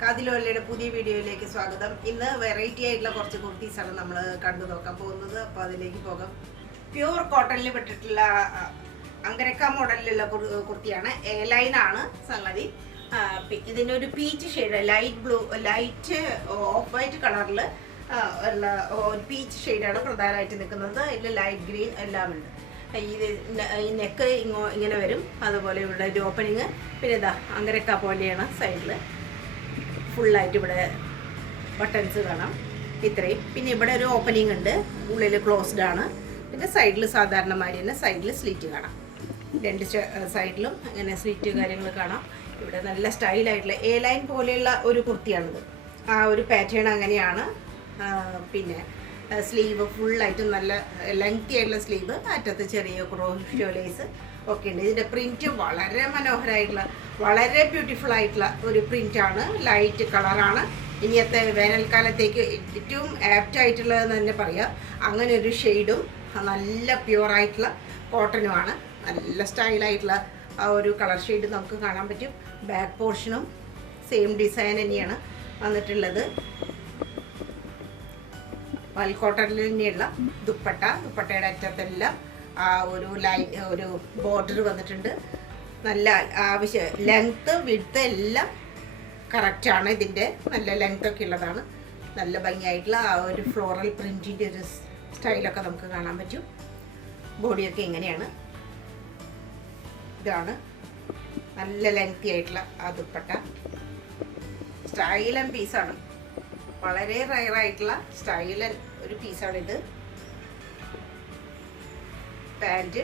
കാതിലോലയുടെ പുതിയ വീഡിയോയിലേക്ക് സ്വാഗതം. ഇന്ന് വെറൈറ്റി ആയിട്ടുള്ള കുറച്ച് കുർത്തീസാണ് നമ്മൾ കണ്ടു നോക്കാൻ പോകുന്നത്. അപ്പോൾ അതിലേക്ക് പോകാം. പ്യൂർ കോട്ടണിൽ പെട്ടിട്ടുള്ള അങ്കരക്ക മോഡലിലുള്ള കുർത്തിയാണ്. എ ലൈനാണ് സംഗതി. ഇതിനൊരു peach shade, light blue, light of white കളറിൽ ഉള്ള ഒരു പീച്ച് ഷെയ്ഡാണ് പ്രധാനമായിട്ട് നിൽക്കുന്നത്. ഇതിൽ ലൈറ്റ് ഗ്രീൻ എല്ലാം ഉണ്ട്. ഈ നെക്ക് ഇങ്ങനെ വരും. അതുപോലെ ഇവിടെ ഒരു ഓപ്പണിങ്. പിന്നെ ഇതാ അങ്കരക്ക പോലെയാണ് സൈഡിൽ ഫുള്ളായിട്ട് ഇവിടെ ബട്ടൺസ് കാണാം. ഇത്രയും. പിന്നെ ഇവിടെ ഒരു ഓപ്പണിങ് ഉണ്ട്, ഉള്ളിൽ ക്ലോസ്ഡ് ആണ്. പിന്നെ സൈഡിൽ സാധാരണമാതിരി തന്നെ സൈഡിൽ സ്ലിറ്റ് കാണാം. രണ്ട് സൈഡിലും ഇങ്ങനെ സ്ലിറ്റ് കാര്യങ്ങൾ കാണാം. ഇവിടെ നല്ല സ്റ്റൈലായിട്ടുള്ള എ ലൈൻ പോലെയുള്ള ഒരു കുർത്തിയാണിത്. ആ ഒരു പാറ്റേൺ അങ്ങനെയാണ്. പിന്നെ സ്ലീവ് ഫുള്ളായിട്ട് നല്ല ലെങ്തി ആയിട്ടുള്ള സ്ലീവ്, അറ്റത്ത് ചെറിയ ക്രോഷ്യോ ലേസ് ഒക്കെ ഉണ്ട്. ഇതിൻ്റെ പ്രിൻറ്റ് വളരെ മനോഹരമായിട്ടുള്ള, വളരെ ബ്യൂട്ടിഫുൾ ആയിട്ടുള്ള ഒരു പ്രിൻ്റാണ്. ലൈറ്റ് കളറാണ്. ഇനിയത്തെ വേനൽക്കാലത്തേക്ക് ഏറ്റവും ആപ്റ്റ് ആയിട്ടുള്ളതെന്ന് തന്നെ പറയാം. അങ്ങനെ ഒരു ഷെയ്ഡും നല്ല പ്യുവറായിട്ടുള്ള കോട്ടനുമാണ്. നല്ല സ്റ്റൈലായിട്ടുള്ള ആ ഒരു കളർ ഷെയ്ഡ് നമുക്ക് കാണാൻ പറ്റും. ബാക്ക് പോർഷനും സെയിം ഡിസൈൻ തന്നെയാണ് വന്നിട്ടുള്ളത്. കോട്ടണിൽ തന്നെയുള്ള ദുപ്പട്ടയുടെ അറ്റത്തെല്ലാം ആ ഒരു ബോർഡർ വന്നിട്ടുണ്ട്. നല്ല ലെങ്ത്ത് വിഡ്ത്ത് എല്ലാം കറക്റ്റാണ്. ഇതിൻ്റെ നല്ല ലെങ്ത്തൊക്കെ ഉള്ളതാണ്. നല്ല ഭംഗിയായിട്ടുള്ള ആ ഒരു ഫ്ലോറൽ പ്രിൻറ്റിൻ്റെ ഒരു സ്റ്റൈലൊക്കെ നമുക്ക് കാണാൻ പറ്റും. ബോഡിയൊക്കെ ഇങ്ങനെയാണ്. ഇതാണ് നല്ല ലെങ്തി ആയിട്ടുള്ള ആ ദുപ്പട്ട. സ്റ്റൈലൻ പീസാണ്. വളരെ റയറായിട്ടുള്ള സ്റ്റൈലൻ ഒരു പീസാണിത്. പാൻറ്റ്,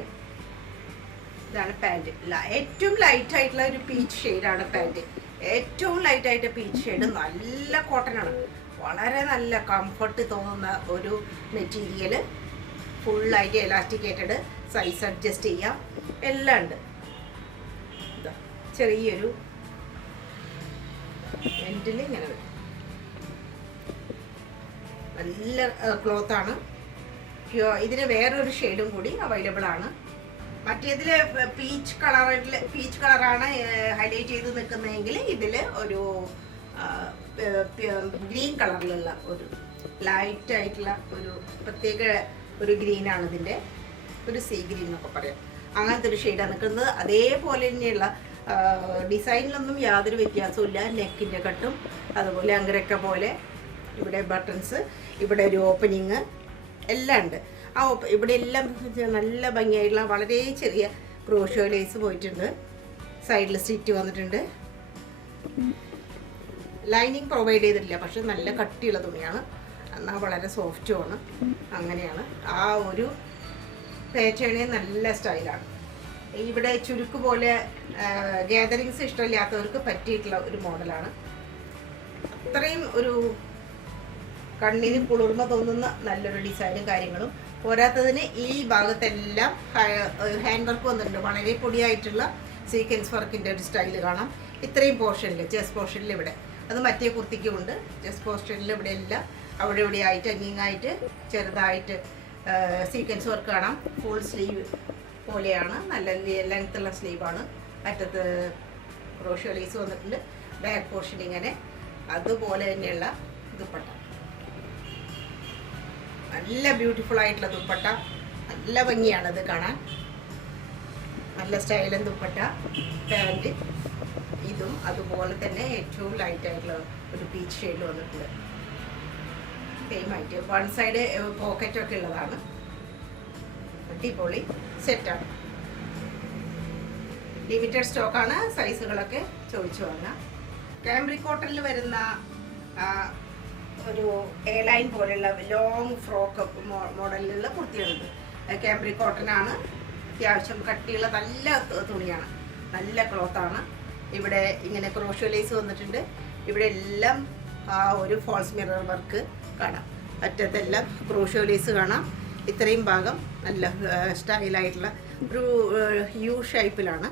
ഇതാണ് പാൻറ്റ്. ഏറ്റവും ലൈറ്റ് ആയിട്ടുള്ള ഒരു പീച്ച് ഷെയ്ഡാണ് പാൻറ്റ്. ഏറ്റവും ലൈറ്റായിട്ട് പീച്ച് ഷെയ്ഡ്. നല്ല കോട്ടനാണ്. വളരെ നല്ല കംഫർട്ട് തോന്നുന്ന ഒരു മെറ്റീരിയൽ. ഫുള്ളായിട്ട് എലാസ്റ്റിക്കേറ്റഡ്, സൈസ് അഡ്ജസ്റ്റ് ചെയ്യാം, എല്ലാം ഉണ്ട്. ഇതാ ചെറിയൊരു എൻഡിൽ ഇങ്ങനെ വരും. നല്ല ക്ലോത്താണ്. ഇതിന് വേറൊരു ഷെയ്ഡും കൂടി അവൈലബിൾ ആണ്. മറ്റേതിൽ പീച്ച് കളറാണ് ഹൈലൈറ്റ് ചെയ്ത് നിൽക്കുന്നതെങ്കിൽ ഇതിൽ ഒരു ഗ്രീൻ കളറിലുള്ള ഒരു ലൈറ്റ് ആയിട്ടുള്ള ഒരു പ്രത്യേക ഒരു ഗ്രീനാണ്. ഇതിൻ്റെ ഒരു സീ ഗ്രീൻ എന്നൊക്കെ പറയാം. അങ്ങനത്തെ ഒരു ഷെയ്ഡാണ് നിൽക്കുന്നത്. അതേപോലെ തന്നെയുള്ള ഡിസൈനിലൊന്നും യാതൊരു വ്യത്യാസവും ഇല്ല. നെക്കിൻ്റെ കട്ടും അതുപോലെ അങ്കരക്ക പോലെ ഇവിടെ ബട്ടൺസ്, ഇവിടെ ഒരു ഓപ്പണിങ് എല്ലാം ഉണ്ട്. ഇവിടെ എല്ലാം നല്ല ഭംഗിയായിട്ടുള്ള വളരെ ചെറിയ ക്രോഷ്യോ ലേസ് പോയിട്ടുണ്ട്. സൈഡിൽ സ്റ്റിച്ച് വന്നിട്ടുണ്ട്. ലൈനിങ് പ്രൊവൈഡ് ചെയ്തിട്ടില്ല, പക്ഷെ നല്ല കട്ടിയുള്ള തുണിയാണ്. എന്നാൽ വളരെ സോഫ്റ്റുമാണ്. അങ്ങനെയാണ് ആ ഒരു പാറ്റേണേ. നല്ല സ്റ്റൈലാണ്. ഇവിടെ ചുരുക്ക് പോലെ ഗാദറിങ്സ് ഇഷ്ടമില്ലാത്തവർക്ക് പറ്റിയിട്ടുള്ള ഒരു മോഡലാണ്. അത്രയും ഒരു കണ്ണിന് കുളിർമ തോന്നുന്ന നല്ലൊരു ഡിസൈനും കാര്യങ്ങളും. പോരാത്തതിന് ഈ ഭാഗത്തെല്ലാം ഹാൻഡ് വർക്ക് വന്നിട്ടുണ്ട്. വളരെ പൊടിയായിട്ടുള്ള സീക്വൻസ് വർക്കിൻ്റെ ഒരു സ്റ്റൈൽ കാണാം. ഇത്രയും പോർഷനിൽ, ചെസ്റ്റ് പോർഷനിൽ ഇവിടെ, അത് മറ്റേ കുർത്തിക്കും ഉണ്ട്. ചെസ്റ്റ് പോർഷനിൽ ഇവിടെ എല്ലാം അവിടെ ഇവിടെ ആയിട്ട് അങ്ങിങ്ങായിട്ട് ചെറുതായിട്ട് സീക്വൻസ് വർക്ക് കാണാം. ഫുൾ സ്ലീവ് പോലെയാണ്. നല്ല ലെങ്ത്തുള്ള സ്ലീവാണ്. അറ്റത്ത് ക്രോഷ്യോ ലേസ് വന്നിട്ടുണ്ട്. ബാക്ക് പോർഷൻ ഇങ്ങനെ. അതുപോലെ തന്നെയുള്ള ദുപ്പട്ട, നല്ല ബ്യൂട്ടിഫുൾ ആയിട്ടുള്ള ദുപ്പട്ട. നല്ല ഭംഗിയാണത് കാണാൻ. നല്ല സ്റ്റൈലൻ ദുപ്പട്ട. പാൻറ്റ് ഇതും അതുപോലെ തന്നെ ഏറ്റവും ലൈറ്റ് ആയിട്ടുള്ള ഒരു പീച്ച് ഷെയ്ഡ് വന്നിട്ടുണ്ട്. സെയിം ആയിട്ട് വൺ സൈഡ് പോക്കറ്റൊക്കെ ഉള്ളതാണ്. അടിപൊളി സെറ്റാണ്. ലിമിറ്റഡ് സ്റ്റോക്കാണ്. സൈസുകളൊക്കെ ചോദിച്ചു വാങ്ങാം. കാംബ്രിക് കോട്ടണിൽ വരുന്ന ഒരു എ ലൈൻ പോലെയുള്ള ലോങ് ഫ്രോക്ക് മോഡലിലുള്ള കുർത്തിയാണിത്. കാംബ്രിക് കോട്ടനാണ്. അത്യാവശ്യം കട്ടിയുള്ള നല്ല തുണിയാണ്. നല്ല ക്ലോത്താണ്. ഇവിടെ ഇങ്ങനെ ക്രോഷ്യോ ലേസ് വന്നിട്ടുണ്ട്. ഇവിടെ എല്ലാം ആ ഒരു ഫോൾസ് മിറർ വർക്ക് കാണാം. അറ്റത്തെല്ലാം ക്രോഷ്യോ ലേസ് കാണാം. ഇത്രയും ഭാഗം നല്ല സ്റ്റൈലായിട്ടുള്ള ഒരു യു ഷേപ്പിലാണ്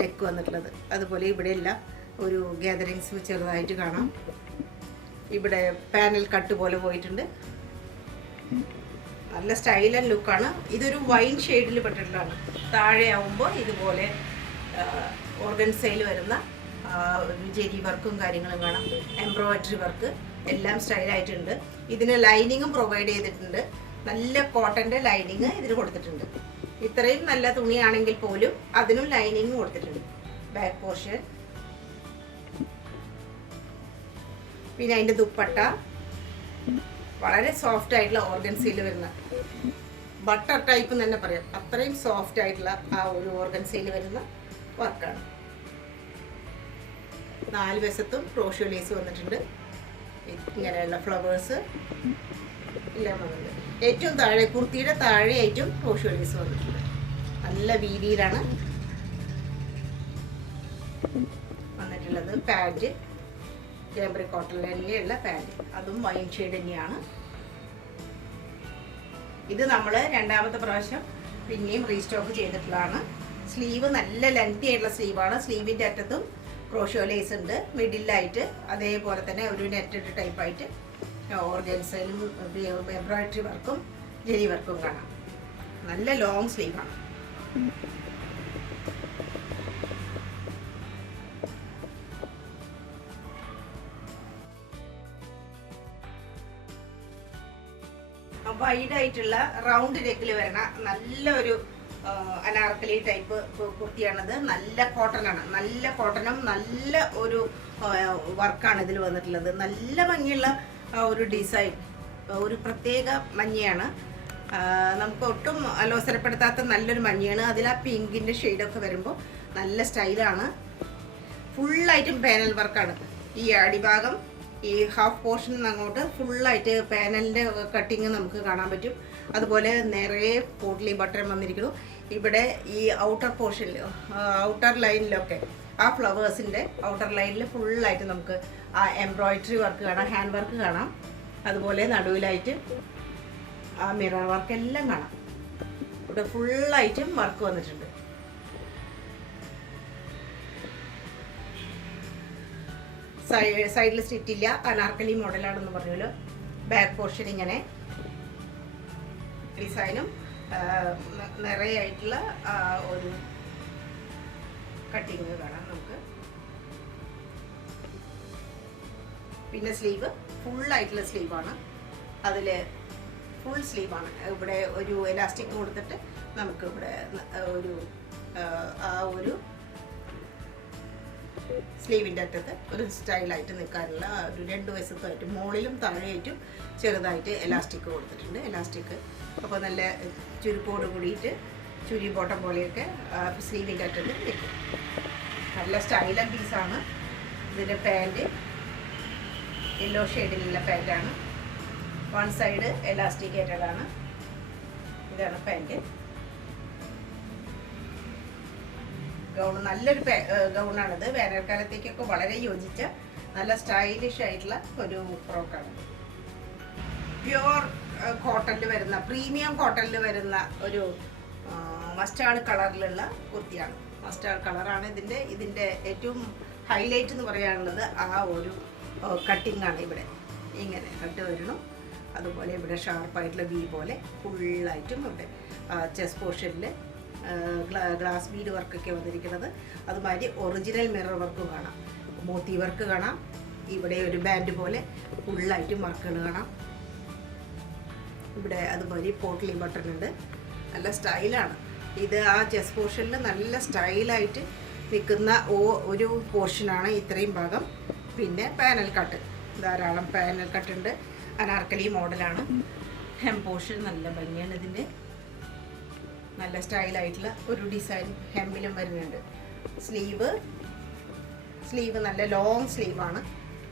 നെക്ക് വന്നിട്ടുള്ളത്. അതുപോലെ ഇവിടെ എല്ലാം ഒരു ഗാദറിങ്സ് ചെറുതായിട്ട് കാണാം. ഇവിടെ പാനൽ കട്ട് പോലെ പോയിട്ടുണ്ട്. നല്ല സ്റ്റൈലൻ ലുക്കാണ്. ഇതൊരു വൈൻ ഷെയ്ഡിൽ പെട്ടിട്ടുള്ളതാണ്. താഴെ ആവുമ്പോൾ ഇതുപോലെ ഓർഗൻസയിൽ വരുന്ന ഒരു ജെരി വർക്കും കാര്യങ്ങളും കാണാം, എംബ്രോയിഡറി വർക്ക് എല്ലാം സ്റ്റൈലായിട്ടുണ്ട്. ഇതിന് ലൈനിങ്ങും പ്രൊവൈഡ് ചെയ്തിട്ടുണ്ട്. നല്ല കോട്ടൻ്റെ ലൈനിങ് ഇതിന് കൊടുത്തിട്ടുണ്ട്. ഇത്രയും നല്ല തുണിയാണെങ്കിൽ പോലും അതിനും ലൈനിങ് കൊടുത്തിട്ടുണ്ട്. ബാക്ക് പോർഷൻ, പിന്നെ അതിൻ്റെ ദുപ്പട്ട വളരെ സോഫ്റ്റ് ആയിട്ടുള്ള ഓർഗൻസയിൽ വരുന്ന ബട്ടർ ടൈപ്പ് എന്ന് തന്നെ പറയാം. അത്രയും സോഫ്റ്റ് ആയിട്ടുള്ള ആ ഒരു ഓർഗൻസയിൽ വരുന്ന വർക്കാണ്. 4 വശത്തും ക്രോഷ്യോ ലേസ് വന്നിട്ടുണ്ട്. ഇങ്ങനെയുള്ള ഫ്ലവേഴ്സ് എല്ലാം വന്നിട്ടുണ്ട്. ഏറ്റവും താഴെ കുർത്തിയുടെ താഴെയായിട്ടും ക്രോഷ്യോ ലേസ് വന്നിട്ടുണ്ട്. നല്ല വീതിയിലാണ് വന്നിട്ടുള്ളത്. പാൻറ് ക്യാമ്പ്രിക് കോട്ടണിലുള്ള പാൻറ്, അതും വൈൻ ഷെയ്ഡ് തന്നെയാണ്. ഇത് നമ്മൾ രണ്ടാമത്തെ പ്രാവശ്യം പിന്നെയും റീസ്റ്റോക്ക് ചെയ്തിട്ടുള്ളതാണ്. സ്ലീവ് നല്ല ലെങ്തി ആയിട്ടുള്ള സ്ലീവാണ്. സ്ലീവിൻ്റെ അറ്റത്തും ക്രോഷ്യോ ലേസ് ഉണ്ട്. മിഡിലായിട്ട് അതേപോലെ തന്നെ ഒരു നെറ്റഡ് ടൈപ്പായിട്ട് ഓർഗൻസയിലും എംബ്രോയിഡറി വർക്കും ജെരി വർക്കും കാണാം. നല്ല ലോങ് സ്ലീവാണ്. വൈഡായിട്ടുള്ള റൗണ്ട് നെക്കിൽ വരണ നല്ലൊരു അനാർക്കലി ടൈപ്പ് കുർത്തിയാണത്. നല്ല കോട്ടനാണ്. നല്ല കോട്ടനും നല്ല ഒരു വർക്കാണ് ഇതിൽ വന്നിട്ടുള്ളത്. നല്ല ഭംഗിയുള്ള ഒരു ഡിസൈൻ, ഒരു പ്രത്യേക മഞ്ഞയാണ്. നമുക്ക് ഒട്ടും അലോസരപ്പെടുത്താത്ത നല്ലൊരു മഞ്ഞയാണ്. അതിൽ ആ പിങ്കിൻ്റെ ഷെയ്ഡൊക്കെ വരുമ്പോൾ നല്ല സ്റ്റൈലാണ്. ഫുള്ളായിട്ടും പാനൽ വർക്കാണ്. ഈ അടിഭാഗം ഈ ഹാഫ് പോർഷനിൽ നിന്ന് അങ്ങോട്ട് ഫുള്ളായിട്ട് പാനലിൻ്റെ കട്ടിങ് നമുക്ക് കാണാൻ പറ്റും. അതുപോലെ നിറയെ പോട്ട്ലി ബട്ടൺ വന്നിരിക്കുന്നു. ഇവിടെ ഈ ഔട്ടർ പോർഷനിൽ ഔട്ടർ ലൈനിലൊക്കെ ആ ഫ്ലവേഴ്സിൻ്റെ ഔട്ടർ ലൈനിൽ ഫുള്ളായിട്ട് നമുക്ക് ആ എംബ്രോയിഡറി വർക്ക് കാണാം, ഹാൻഡ് വർക്ക് കാണാം. അതുപോലെ നടുവിലായിട്ട് ആ മിറർ വർക്ക് എല്ലാം കാണാം. ഇവിടെ ഫുള്ളായിട്ടും വർക്ക് വന്നിട്ടുണ്ട്. സൈഡിൽ സ്റ്റിറ്റില്ല, അനാർക്കലി മോഡലാണെന്ന് പറഞ്ഞല്ലോ. ബാക്ക് പോർഷൻ ഇങ്ങനെ ഡിസൈനും നിറയായിട്ടുള്ള ഒരു കട്ടിങ് കാണാം നമുക്ക്. പിന്നെ സ്ലീവ് ഫുള്ളായിട്ടുള്ള സ്ലീവാണ്. അതിൽ ഫുൾ സ്ലീവാണ്. ഇവിടെ ഒരു എലാസ്റ്റിക് കൊടുത്തിട്ട് നമുക്ക് ഇവിടെ ഒരു ആ ഒരു സ്ലീവിൻ്റെ അറ്റത്ത് ഒരു സ്റ്റൈലായിട്ട് നിൽക്കാനുള്ള ഒരു 2 വശത്തുമായിട്ട് മുകളിലും താഴെയായിട്ടും ചെറുതായിട്ട് എലാസ്റ്റിക് കൊടുത്തിട്ടുണ്ട്. എലാസ്റ്റിക് അപ്പോൾ നല്ല ചുരുക്കോട് കൂടിയിട്ട് ചുരി ബോട്ടം പോലെയൊക്കെ സ്ലീവിൻ്റെ അറ്റത്ത് നിൽക്കും. നല്ല സ്റ്റൈലൻ പീസാണ്. ഇതിൻ്റെ പാൻറ് യെല്ലോ ഷെയ്ഡിലുള്ള പാൻറ്റാണ്. വൺ സൈഡ് എലാസ്റ്റിക്കേറ്റഡാണ്. ഇതാണ് പാൻറ്. ഗൗൺ നല്ലൊരു ഗൗണാണിത്. വേനൽക്കാലത്തേക്കൊക്കെ വളരെ യോജിച്ച നല്ല സ്റ്റൈലിഷ് ആയിട്ടുള്ള ഒരു ഫ്രോക്കാണ്. പ്യുവർ കോട്ടണിൽ വരുന്ന പ്രീമിയം കോട്ടണിൽ വരുന്ന ഒരു മസ്റ്റാർഡ് കളറിലുള്ള കുർത്തിയാണ്. മസ്റ്റാർഡ് കളറാണ് ഇതിൻ്റെ ഏറ്റവും ഹൈലൈറ്റ് എന്ന് പറയാനുള്ളത്. ആ ഒരു കട്ടിംഗ് ആണ്. ഇവിടെ ഇങ്ങനെ കട്ട് വരണം. അതുപോലെ ഇവിടെ ഷാർപ്പായിട്ടുള്ള വി പോലെ ഫുള്ളായിട്ടും ഇവിടെ ചെസ്റ്റ് പോർഷനിൽ ഗ്ലാസ് ബീഡ് വർക്കൊക്കെ വന്നിരിക്കുന്നത്. അതുമാതിരി ഒറിജിനൽ മിറർ വർക്കും കാണാം, മോത്തി വർക്ക് കാണാം. ഇവിടെ ഒരു ബാൻഡ് പോലെ ഫുള്ളായിട്ടും വർക്കുകൾ കാണാം. ഇവിടെ അതുപോലെ പോട്ട്ലി ബട്ടൺ ഉണ്ട്. നല്ല സ്റ്റൈലാണ് ഇത്. ആ ചെസ്റ്റ് പോർഷനിൽ നല്ല സ്റ്റൈലായിട്ട് നിൽക്കുന്ന ഒരു പോർഷനാണ് ഇത്രയും ഭാഗം. പിന്നെ പാനൽ കട്ട്, ധാരാളം പാനൽ കട്ടുണ്ട്. അനാർക്കലി മോഡലാണ്. ഹെം പോർഷൻ നല്ല ഭംഗിയാണ്. ഇതിൻ്റെ നല്ല സ്റ്റൈലായിട്ടുള്ള ഒരു ഡിസൈൻ ഹെമ്മിലും വരുന്നുണ്ട്. സ്ലീവ് നല്ല ലോങ് സ്ലീവാണ്.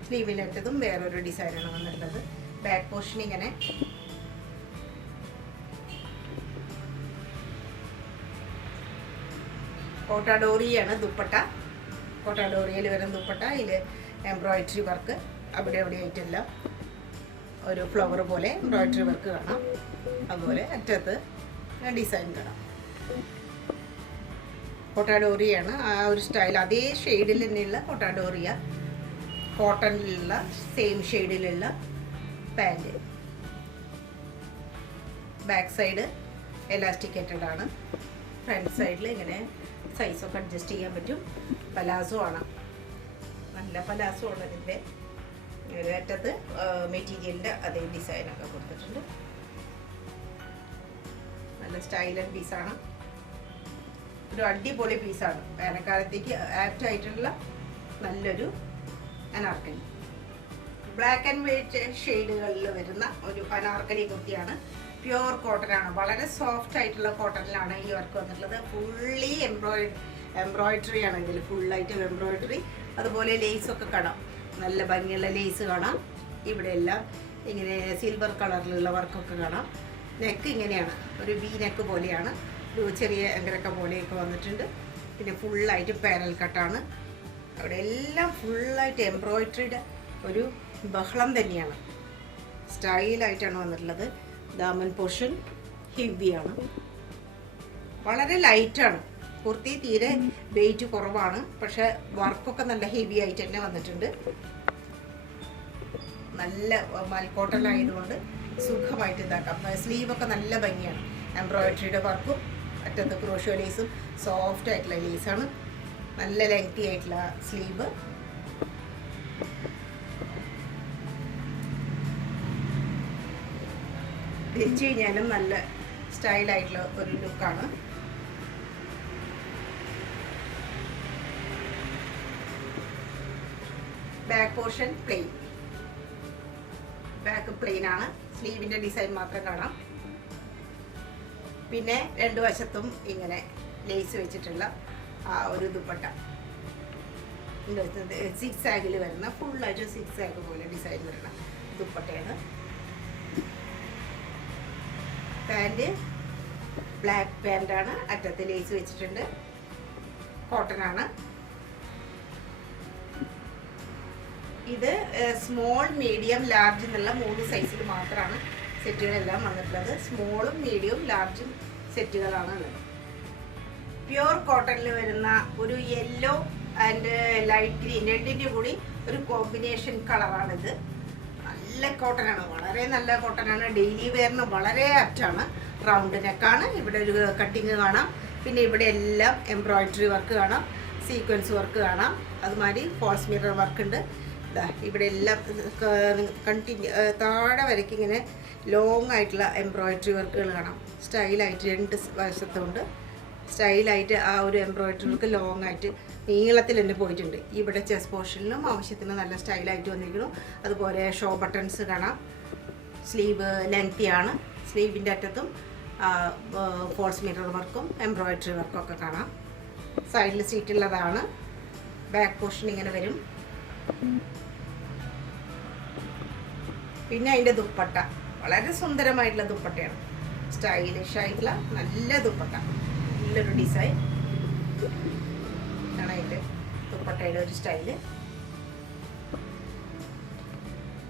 സ്ലീവിനറ്റതും വേറൊരു ഡിസൈനാണ് വന്നിട്ടുള്ളത്. ബാക്ക് പോർഷൻ ഇങ്ങനെ കോട്ടാഡോറിയാണ് ദുപ്പട്ട. കോട്ടാഡോറിയയിൽ വരുന്ന ദുപ്പട്ട. ഇതിൽ എംബ്രോയിഡറി വർക്ക് അവിടെ ആയിട്ടെല്ലാം ഒരു ഫ്ലവർ പോലെ എംബ്രോയിഡറി വർക്ക് കാണാം. അതുപോലെ അറ്റത്ത് ഡിസൈൻ കാണാം. കോട്ടാഡോറിയാണ് ആ ഒരു സ്റ്റൈൽ. അതേ ഷെയ്ഡിൽ തന്നെയുള്ള കോട്ടാഡോറിയ, കോട്ടണിലുള്ള സെയിം ഷെയ്ഡിലുള്ള പാൻറ്. ബാക്ക് സൈഡ് എലാസ്റ്റിക്കേറ്റഡ് ആണ്. ഫ്രണ്ട് സൈഡിൽ ഇങ്ങനെ സൈസൊക്കെ അഡ്ജസ്റ്റ് ചെയ്യാൻ പറ്റും. പലാസോ ആണ്. നല്ല പലാസമാണ് ഇതിൻ്റെ. അറ്റത്ത് മെറ്റീരിയലിൻ്റെ അതേ ഡിസൈനൊക്കെ കൊടുത്തിട്ടുണ്ട്. നല്ല സ്റ്റൈലൻ പീസാണ്, ഒരു അടിപൊളി പീസാണ്. വേനൽക്കാലത്തേക്ക് ആപ്റ്റ് ആയിട്ടുള്ള നല്ലൊരു അനാർക്കലി. ബ്ലാക്ക് ആൻഡ് വൈറ്റ് ഷെയ്ഡുകളിൽ വരുന്ന ഒരു അനാർക്കലി കുർത്തിയാണ്. പ്യുവർ കോട്ടൺ ആണ്, വളരെ സോഫ്റ്റ് ആയിട്ടുള്ള കോട്ടണിലാണ് ഈ വർക്ക് വന്നിട്ടുള്ളത്. ഫുള്ളി എംബ്രോയിഡറി ആണ് ഇതിൽ, ഫുള്ളായിട്ട് എംബ്രോയിഡറി. അതുപോലെ ലേസൊക്കെ കാണാം, നല്ല ഭംഗിയുള്ള ലേസ് കാണാം. ഇവിടെ എല്ലാം ഇങ്ങനെ സിൽവർ കളറിലുള്ള വർക്കൊക്കെ കാണാം. നെക്ക് ഇങ്ങനെയാണ്, ഒരു വി നെക്ക് പോലെയാണ്, ഒരു ചെറിയ അങ്കരക്ക പോലെയൊക്കെ വന്നിട്ടുണ്ട്. പിന്നെ ഫുള്ളായിട്ട് പാരൽ കട്ടാണ്. അവിടെ എല്ലാം ഫുള്ളായിട്ട് എംബ്രോയിഡറിയുടെ ഒരു ബഹളം തന്നെയാണ്. സ്റ്റൈലായിട്ടാണ് വന്നിട്ടുള്ളത്. ദാമൻ പോർഷൻ ഹെവിയാണ്, വളരെ ലൈറ്റാണ് കുർത്തി. തീരെ വെയിറ്റ് കുറവാണ്, പക്ഷെ വർക്കൊക്കെ നല്ല ഹെവി ആയിട്ട് തന്നെ വന്നിട്ടുണ്ട്. നല്ല മൽക്കോട്ടനായതുകൊണ്ട് സുഖമായിട്ട് ഇതാക്കാം. സ്ലീവൊക്കെ നല്ല ഭംഗിയാണ്, എംബ്രോയിഡറിയുടെ വർക്കും അറ്റത്ത് ക്രോഷ്യോ ലേസും സോഫ്റ്റ് ആയിട്ടുള്ള ലേസാണ്. നല്ല ലെങ്തി ആയിട്ടുള്ള സ്ലീവ്. ധരിച്ചു കഴിഞ്ഞാലും നല്ല സ്റ്റൈലായിട്ടുള്ള ഒരു ലുക്കാണ്. Back portion plain, back plain ആണ്. സ്ലീവിൻ്റെ ഡിസൈൻ മാത്രം കാണാം. പിന്നെ രണ്ട് വശത്തും ഇങ്ങനെ ലേസ് വെച്ചിട്ടുള്ള ആ ഒരു ദുപ്പട്ട, സിക്സ് ആഗിൽ വരുന്ന ഫുള്ളായിട്ട് സിക്സ് ആഗ് പോലെ ഡിസൈൻ വരുന്ന ദുപ്പട്ടയാണ്. പാൻറ് ബ്ലാക്ക് പാൻറ്റാണ്, അറ്റത്ത് ലേസ് വെച്ചിട്ടുണ്ട്. കോട്ടൺ ആണ്. ഇത് സ്മോൾ, മീഡിയം, ലാർജ് എന്നുള്ള 3 സൈസിൽ മാത്രമാണ് സെറ്റുകളെല്ലാം വന്നിട്ടുള്ളത്. സ്മോളും മീഡിയവും ലാർജും സെറ്റുകളാണ് ഉള്ളത്. പ്യുവർ കോട്ടണിൽ വരുന്ന ഒരു യെല്ലോ ആൻഡ് ലൈറ്റ് ഗ്രീൻ രണ്ടിൻ്റെ കൂടി ഒരു കോമ്പിനേഷൻ കളറാണിത്. നല്ല കോട്ടനാണ്, വളരെ നല്ല കോട്ടനാണ്. ഡെയിലി വെയറിന് വളരെ ആപ്റ്റാണ്. റൗണ്ട് നെക്കാണ്. ഇവിടെ ഒരു കട്ടിങ് കാണാം. പിന്നെ ഇവിടെ എല്ലാം എംബ്രോയിഡറി വർക്ക് കാണാം, സീക്വൻസ് വർക്ക് കാണാം. അതുമാതിരി ഫോൾസ് മിറർ വർക്ക് ഉണ്ട്. ഇവിടെ എല്ലാം താഴെ വരയ്ക്ക് ഇങ്ങനെ ലോങ് ആയിട്ടുള്ള എംബ്രോയിഡറി വർക്കുകൾ കാണാം. സ്റ്റൈലായിട്ട് രണ്ട് വശത്തുകൊണ്ട് സ്റ്റൈലായിട്ട് ആ ഒരു എംബ്രോയിഡറി വർക്ക് ലോങ് ആയിട്ട് നീളത്തിൽ തന്നെ പോയിട്ടുണ്ട്. ഇവിടെ ചെസ്റ്റ് പോർഷനിലും ആവശ്യത്തിന് നല്ല സ്റ്റൈലായിട്ട് വന്നിരിക്കുന്നു. അതുപോലെ ഷോ ബട്ടൺസ് കാണാം. സ്ലീവ് ലെങ്തിയാണ്. സ്ലീവിൻ്റെ അറ്റത്തും ഫോൾസ് മിറർ വർക്കും എംബ്രോയിഡറി വർക്കും ഒക്കെ കാണാം. സൈഡിൽ സീറ്റുള്ളതാണ്. ബാക്ക് പോർഷൻ ഇങ്ങനെ വരും. പിന്നെ അതിൻ്റെ ദുപ്പട്ട വളരെ സുന്ദരമായിട്ടുള്ള ദുപ്പട്ടയാണ്. സ്റ്റൈലിഷ് ആയിട്ടുള്ള നല്ല ദുപ്പട്ട, നല്ലൊരു ഡിസൈൻ ആണ് അതിൻ്റെ ദുപ്പട്ടയുടെ ഒരു സ്റ്റൈല്.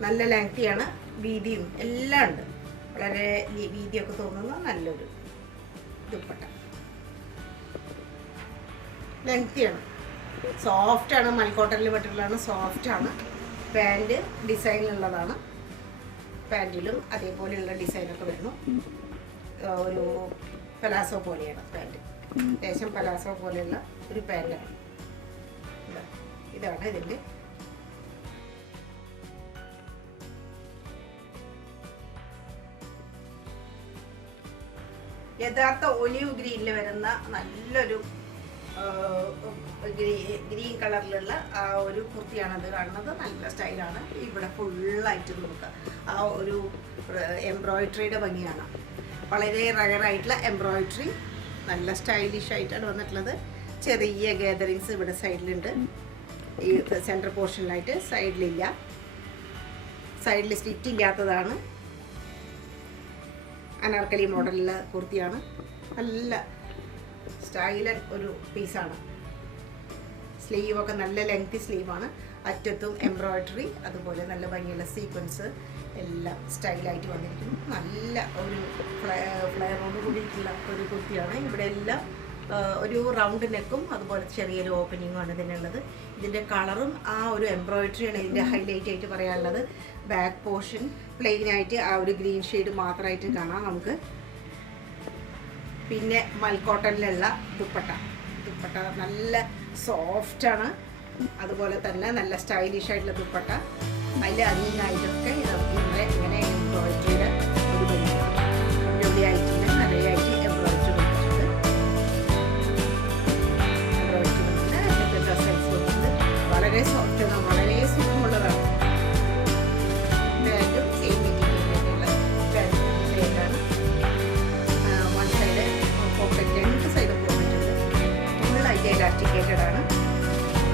നല്ല ലെങ്തിയാണ്, വീതിയും എല്ലാം ഉണ്ട്. വളരെ വീതിയൊക്കെ തോന്നുന്ന നല്ലൊരു ദുപ്പട്ട. ലെങ്തിയാണ്, സോഫ്റ്റാണ്. മൽക്കോട്ടനിൽ പെട്ടിട്ടുള്ളതാണ്, സോഫ്റ്റാണ്. പാൻറ് ഡിസൈനിലുള്ളതാണ്. പാൻറ്റിലും അതേപോലെയുള്ള ഡിസൈനൊക്കെ വരുന്നു. ഒരു പലാസോ പോലെയാണ് പാൻറ്, അത്യാവശ്യം പലാസോ പോലെയുള്ള ഒരു പാൻറ്റാണ്. ഇതാണ് ഇതിൻ്റെ യഥാർത്ഥ ഒലിവ് ഗ്രീനിൽ വരുന്ന നല്ലൊരു ഗ്രീൻ കളറിലുള്ള ആ ഒരു കുർത്തിയാണത് കാണുന്നത്. നല്ല സ്റ്റൈലാണ്. ഇവിടെ ഫുള്ളായിട്ട് നമുക്ക് ആ ഒരു എംബ്രോയിഡറിയുടെ ഭംഗിയാണ്. വളരെ റയറായിട്ടുള്ള എംബ്രോയിഡറി, നല്ല സ്റ്റൈലിഷ് ആയിട്ടാണ് വന്നിട്ടുള്ളത്. ചെറിയ ഗാദറിങ്സ് ഇവിടെ സൈഡിലുണ്ട്. ഈ സെൻറ്റർ പോർഷനിലായിട്ട് സൈഡിലില്ല. സൈഡിൽ സ്റ്റിച്ച് ഇല്ലാത്തതാണ്. അനാർക്കലി മോഡലുള്ള കുർത്തിയാണ്. നല്ല സ്റ്റൈലൻ ഒരു പീസാണ്. സ്ലീവൊക്കെ നല്ല ലെങ്തി സ്ലീവാണ്. അറ്റത്തും എംബ്രോയിഡറി, അതുപോലെ നല്ല ഭംഗിയുള്ള സീക്വൻസ് എല്ലാം സ്റ്റൈലായിട്ട് വന്നിരിക്കുന്നു. നല്ല ഒരു ഫ്ലെയറോട് കൂടിയിട്ടുള്ള ഒരു കുർത്തിയാണ്. ഇവിടെ എല്ലാം ഒരു റൗണ്ട് നെക്കും അതുപോലെ ചെറിയൊരു ഓപ്പനിങ്ങുമാണ് ഇതിനുള്ളത്. ഇതിൻ്റെ കളറും ആ ഒരു എംബ്രോയിഡറിയാണ് ഇതിൻ്റെ ഹൈലൈറ്റ് ആയിട്ട് പറയാനുള്ളത്. ബാക്ക് പോർഷൻ പ്ലെയിൻ ആയിട്ട് ആ ഒരു ഗ്രീൻ ഷെയ്ഡ് മാത്രമായിട്ട് കാണാം നമുക്ക്. പിന്നെ മൽക്കോട്ടനിലുള്ള ദുപ്പട്ട നല്ല സോഫ്റ്റാണ്. അതുപോലെ തന്നെ നല്ല സ്റ്റൈലിഷ് ആയിട്ടുള്ള ദുപ്പട്ട, അതിൽ അങ്ങിങ്ങായിട്ടൊക്കെ ഇങ്ങനെ എംബ്രോയിഡറിയുടെ ഒരു ഭംഗിയാണ്. ജോലിയായിട്ടില്ല നിറയായിട്ട് എംബ്രോയിഡറി കൊടുത്തിട്ടുണ്ട്. എംബ്രോയിഡറി ഡ്രസ്സൈസ് കൊടുത്തിട്ട് വളരെ സോഫ്റ്റ്, വളരെ സുഖമുള്ളതാണ്. പാൻറ്റും സെയിം മെറ്റീരിയലിലുള്ള പാൻറ്റാണ്. വൺ സൈഡ് പോക്കറ്റ്, രണ്ട് സൈഡും പോക്കറ്റ് ഉണ്ട്. ഫുള്ളായിട്ട് ഇലാസ്റ്റിക്കേറ്റഡ് ആണ്.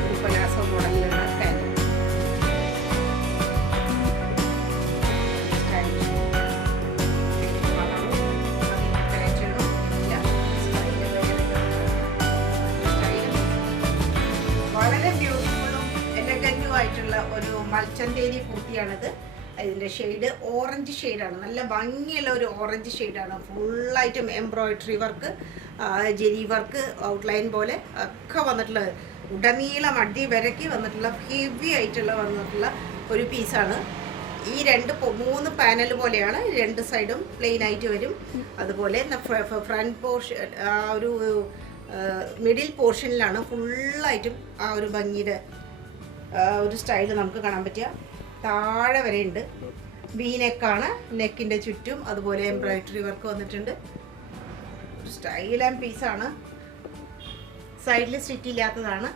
ഒരു പലാസോ മോഡലിലുള്ള പാൻറ്റ്. വളരെ ബ്യൂട്ടിഫുള്ളും എലഗന്റും ആയിട്ടുള്ള ഒരു മൽച്ചന്തേരി കുർത്തിയാണിത്. ഇതിൻ്റെ ഷെയ്ഡ് ഓറഞ്ച് ഷെയ്ഡാണ്. നല്ല ഭംഗിയുള്ള ഒരു ഓറഞ്ച് ഷെയ്ഡാണ്. ഫുള്ളായിട്ടും എംബ്രോയിഡറി വർക്ക്, ജെരി വർക്ക്, ഔട്ട്ലൈൻ പോലെ ഒക്കെ വന്നിട്ടുള്ള, ഉടനീളം അടി വരക്കി വന്നിട്ടുള്ള ഹെവി ആയിട്ടുള്ള വന്നിട്ടുള്ള ഒരു പീസാണ്. ഈ മൂന്ന് പാനൽ പോലെയാണ്. രണ്ട് സൈഡും പ്ലെയിൻ ആയിട്ട് വരും. അതുപോലെ ഫ്രണ്ട് പോർഷൻ, ആ ഒരു മിഡിൽ പോർഷനിലാണ് ഫുള്ളായിട്ടും ആ ഒരു ഭംഗിയുടെ ഒരു സ്റ്റൈല് നമുക്ക് കാണാൻ പറ്റുക. താഴെ വരെ ഉണ്ട്. നെക്കാണ്, നെക്കിൻ്റെ ചുറ്റും അതുപോലെ എംബ്രോയിഡറി വർക്ക് വന്നിട്ടുണ്ട്. ഒരു സ്റ്റൈൽ ആൻഡ് പീസാണ്. സൈഡിൽ സ്റ്റിച്ച് ഇല്ലാത്തതാണ്.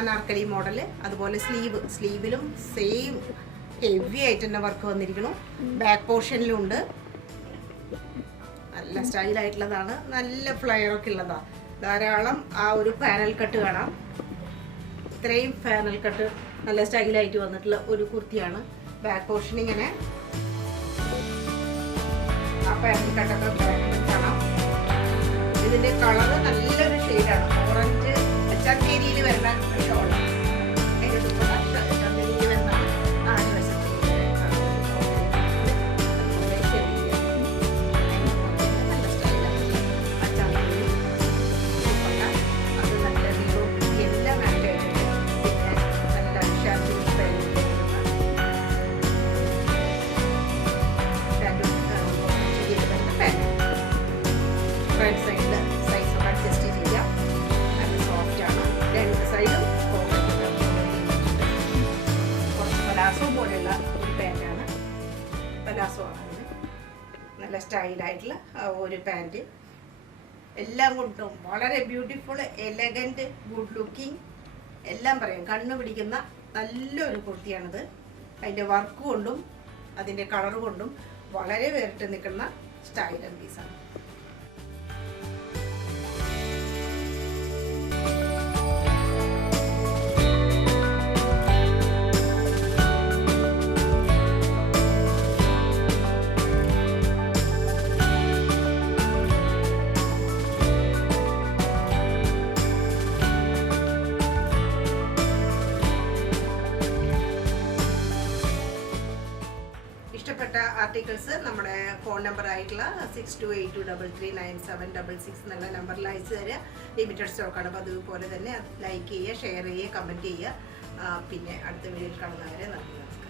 അനാർക്കലി മോഡല്. അതുപോലെ സ്ലീവിലും സെയിം ഹെവി ആയിട്ട് തന്നെ വർക്ക് വന്നിരിക്കുന്നു. ബാക്ക് പോർഷനിലും ഉണ്ട്. നല്ല സ്റ്റൈലായിട്ടുള്ളതാണ്. നല്ല ഫ്ലയറൊക്കെ ഉള്ളതാണ്. ധാരാളം ആ ഒരു പാനൽ കട്ട് കാണാം. ഇത്രയും പാനൽ കട്ട് നല്ല സ്റ്റൈലായിട്ട് വന്നിട്ടുള്ള ഒരു കുർത്തിയാണ്. ബാക്ക് പോർഷൻ ഇങ്ങനെ ആ പാനൽ കട്ടൊക്കെ ബാക്കിൽ കാണാം. ഇതിന്റെ കളറ് നല്ലൊരു ഷെയ്ഡാണ്. ഓറഞ്ച് ചന്തേരിയിൽ വരുന്ന ഷോളാണ്. അതിന്റെ ദുപ്പട്ട ചന്തേരിയിൽ വരുന്ന നാല് വശത്ത് നല്ല സ്റ്റൈലാണ്. ആ ചന്തേരി ദുപ്പട്ട അത് നല്ല എല്ലാം മാച്ച് ആയിട്ടുണ്ട്. പിന്നെ നല്ല ഷാമ്പൂ ഫ്രണ്ട് സൈഡിൽ സൈസൊക്കെ അഡ്ജസ്റ്റ് ചെയ്യാം. നല്ല സോഫ്റ്റാണ്. രണ്ട് സൈഡും കുറച്ച് പലാസോ പോലെയുള്ള ഒരു പാൻറ്റാണ്. പലാസോ ആണ്. നല്ല സ്റ്റൈലായിട്ടുള്ള ഒരു പാൻറ്റ്. എല്ലാം കൊണ്ടും വളരെ ബ്യൂട്ടിഫുൾ, എലഗൻറ്റ്, ഗുഡ് ലുക്കിംഗ് എല്ലാം പറയും. കണ്ണു പിടിക്കുന്ന നല്ലൊരു കുർത്തിയാണിത്. അതിൻ്റെ വർക്ക് കൊണ്ടും അതിൻ്റെ കളർ കൊണ്ടും വളരെ വേറിട്ട് നിൽക്കുന്ന സ്റ്റൈൽ ആൻഡ് പീസാണ്. ഇഷ്ടപ്പെട്ട ആർട്ടിക്കിൾസ് നമ്മുടെ ഫോൺ നമ്പർ ആയിട്ടുള്ള 6282339766 എന്നുള്ള നമ്പറിൽ അയച്ചു തരിക. ലിമിറ്റഡ് സ്റ്റോക്കാണ്. അപ്പോൾ അതുപോലെ തന്നെ ലൈക്ക് ചെയ്യുക, ഷെയർ ചെയ്യുക, കമൻറ്റ് ചെയ്യുക. പിന്നെ അടുത്ത വീഡിയോയിൽ കാണുന്നവരെ നന്ദി.